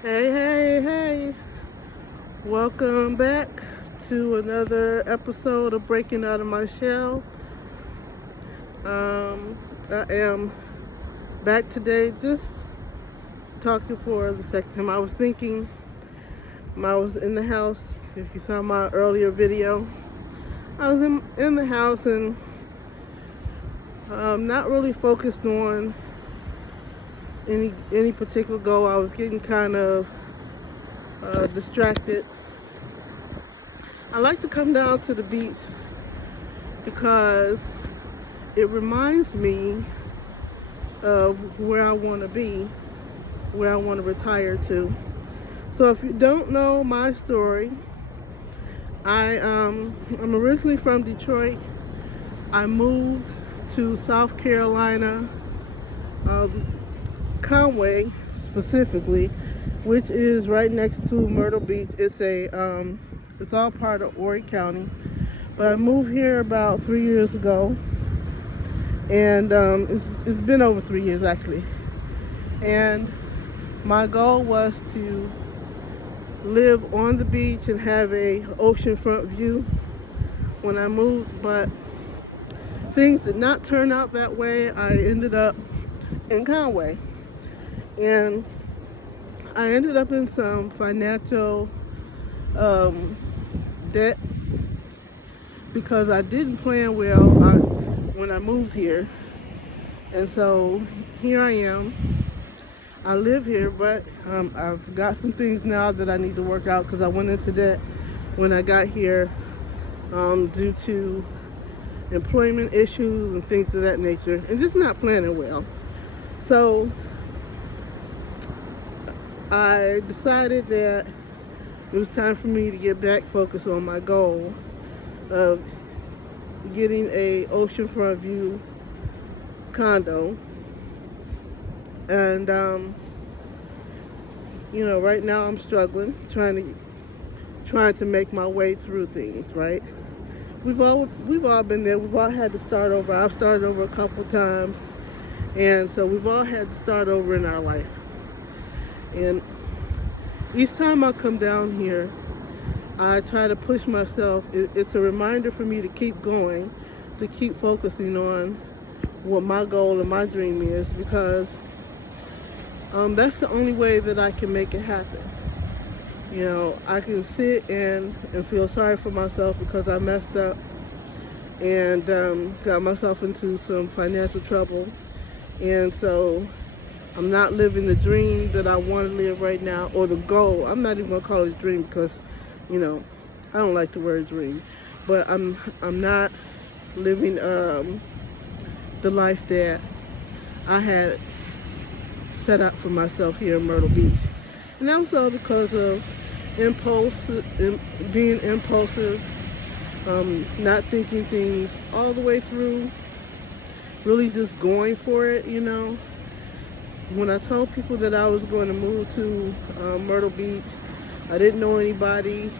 Hey, hey, hey. Welcome back to another episode of Breaking Out of My Shell. I am back today just talking for the second time. I was thinking, I was in the house. If you saw my earlier video, I was in the house and not really focused on any particular goal. I was getting kind of distracted. I like to come down to the beach because it reminds me of where I want to be, where I want to retire to. So if you don't know my story, I'm originally from Detroit. I moved to South Carolina, Conway specifically, which is right next to Myrtle Beach. It's all part of Horry County. But I moved here about 3 years ago, and it's been over 3 years actually. And my goal was to live on the beach and have a oceanfront view when I moved, but things did not turn out that way. I ended up in Conway, and I ended up in some financial debt because I didn't plan well when I moved here. And so here I am. I live here, but I've got some things now that I need to work out because I went into debt when I got here due to employment issues and things of that nature, and just not planning well. So I decided that it was time for me to get back focused on my goal of getting a oceanfront view condo. And right now I'm struggling, trying to make my way through things, right? We've all been there. We've all had to start over. I've started over a couple times, and so we've all had to start over in our life. And each time I come down here, I try to push myself. It's a reminder for me to keep going, to keep focusing on what my goal and my dream is, because that's the only way that I can make it happen. I can sit and feel sorry for myself because I messed up and got myself into some financial trouble. And so I'm not living the dream that I want to live right now, or the goal. I'm not even going to call it a dream because, I don't like the word dream. But I'm not living the life that I had set up for myself here in Myrtle Beach. And also because of being impulsive, not thinking things all the way through, really just going for it. When I told people that I was going to move to Myrtle Beach, I didn't know anybody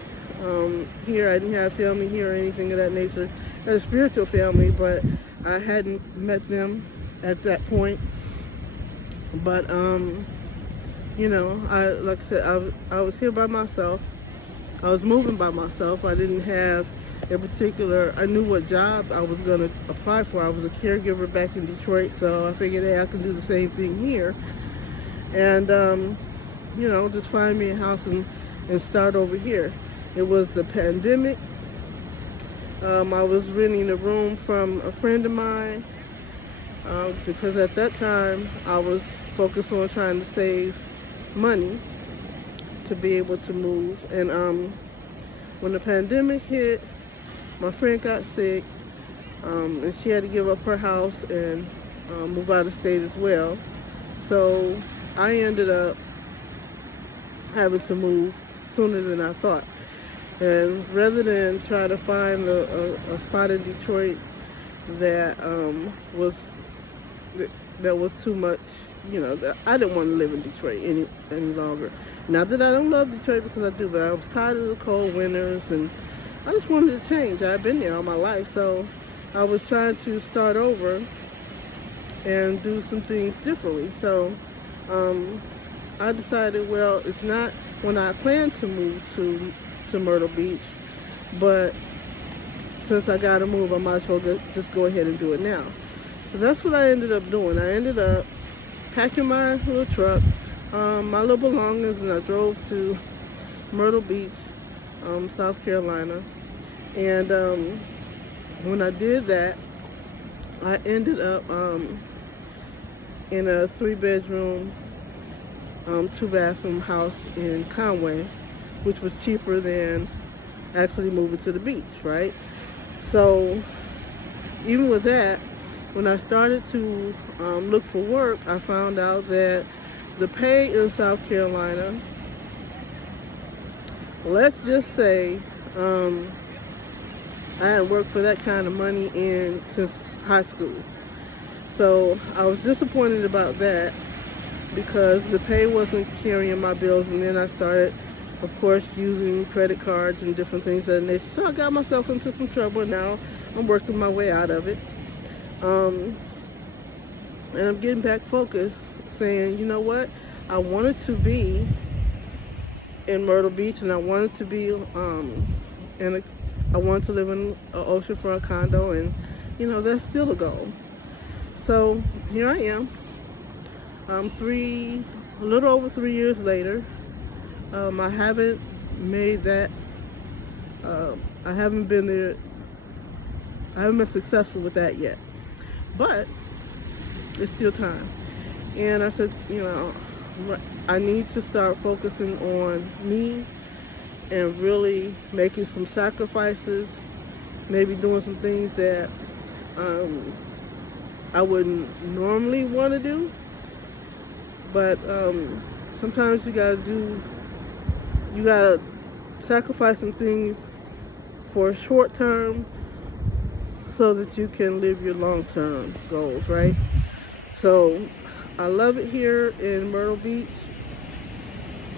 here. I didn't have family here or anything of that nature. I had a spiritual family, but I hadn't met them at that point. But like I said, I was here by myself. I was moving by myself. I didn't have I knew what job I was going to apply for. I was a caregiver back in Detroit, so I figured, hey, I can do the same thing here. And, just find me a house and start over here. It was the pandemic. I was renting a room from a friend of mine because at that time I was focused on trying to save money to be able to move. And when the pandemic hit, my friend got sick, and she had to give up her house and move out of state as well. So I ended up having to move sooner than I thought. And rather than try to find a spot in Detroit that was too much, I didn't want to live in Detroit any longer. Not that I don't love Detroit, because I do, but I was tired of the cold winters and I just wanted to change. I've been there all my life, so I was trying to start over and do some things differently. So I decided, well, it's not when I plan to move to Myrtle Beach, but since I got to move, I might as well just go ahead and do it now. So that's what I ended up doing. I ended up packing my little truck, my little belongings, and I drove to Myrtle Beach, South Carolina. And when I did that, I ended up in a 3-bedroom, 2-bathroom house in Conway, which was cheaper than actually moving to the beach, right? So even with that, when I started to look for work, I found out that the pay in South Carolina, let's just say, I hadn't worked for that kind of money since high school. So I was disappointed about that because the pay wasn't carrying my bills, and then I started, of course, using credit cards and different things of that nature. So I got myself into some trouble. Now I'm working my way out of it. And I'm getting back focused, saying, you know what? I wanted to be in Myrtle Beach, and I wanted to be I wanted to live in an oceanfront condo, and you know, that's still a goal. So here I am. A little over 3 years later. I haven't made that. I haven't been there. I haven't been successful with that yet, but it's still time. And I said, you know, I need to start focusing on me and really making some sacrifices, maybe doing some things that I wouldn't normally want to do, but sometimes you gotta sacrifice some things for short term so that you can live your long-term goals, right? So I love it here in Myrtle Beach.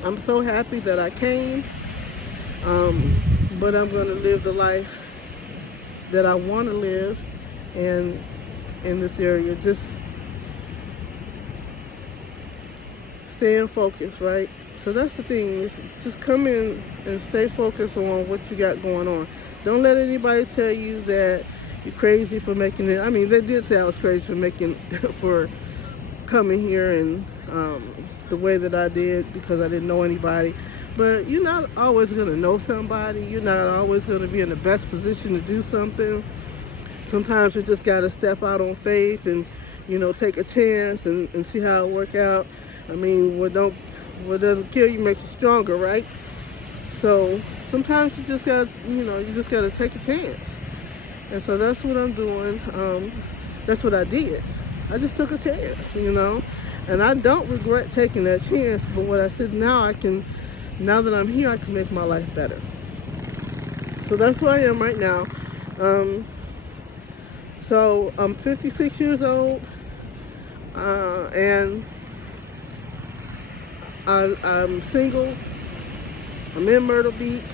I'm so happy that I came, but I'm going to live the life that I want to live and in this area. Just staying focused, right? So that's the thing, is just come in and stay focused on what you got going on. Don't let anybody tell you that you're crazy for making it. I mean, they did say I was crazy for coming here and the way that I did, because I didn't know anybody. But you're not always going to know somebody. You're not always going to be in the best position to do something. Sometimes you just got to step out on faith and, you know, take a chance and see how it work out. I mean, what doesn't kill you makes you stronger, right? So sometimes you just got, you just got to take a chance. And so that's what I'm doing. That's what I did. I just took a chance, and I don't regret taking that chance. But what I said, now that I'm here, I can make my life better. So that's where I am right now. So I'm 56 years old, and I'm single. I'm in Myrtle Beach,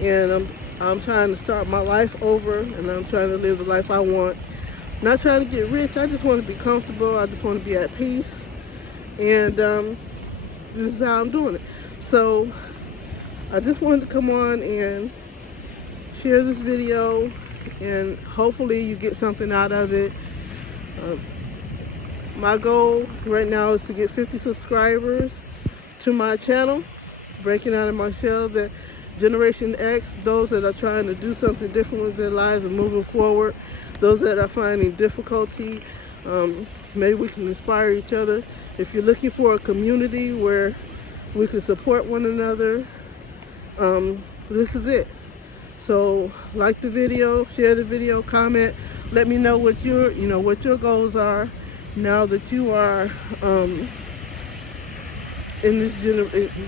and I'm trying to start my life over, and I'm trying to live the life I want. Not trying to get rich. I just want to be comfortable. I just want to be at peace, and this is how I'm doing it. So I just wanted to come on and share this video, and hopefully you get something out of it. My goal right now is to get 50 subscribers to my channel, breaking out of my shell, that Generation X, those that are trying to do something different with their lives and moving forward, those that are finding difficulty, maybe we can inspire each other. If you're looking for a community where we can support one another, this is it. So like the video, share the video, comment, let me know what your goals are now that you are in this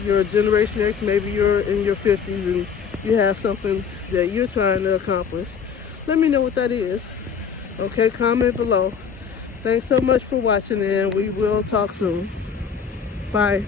your Generation X. Maybe you're in your 50s and you have something that you're trying to accomplish. Let me know what that is. Okay, comment below. Thanks so much for watching, and we will talk soon. Bye.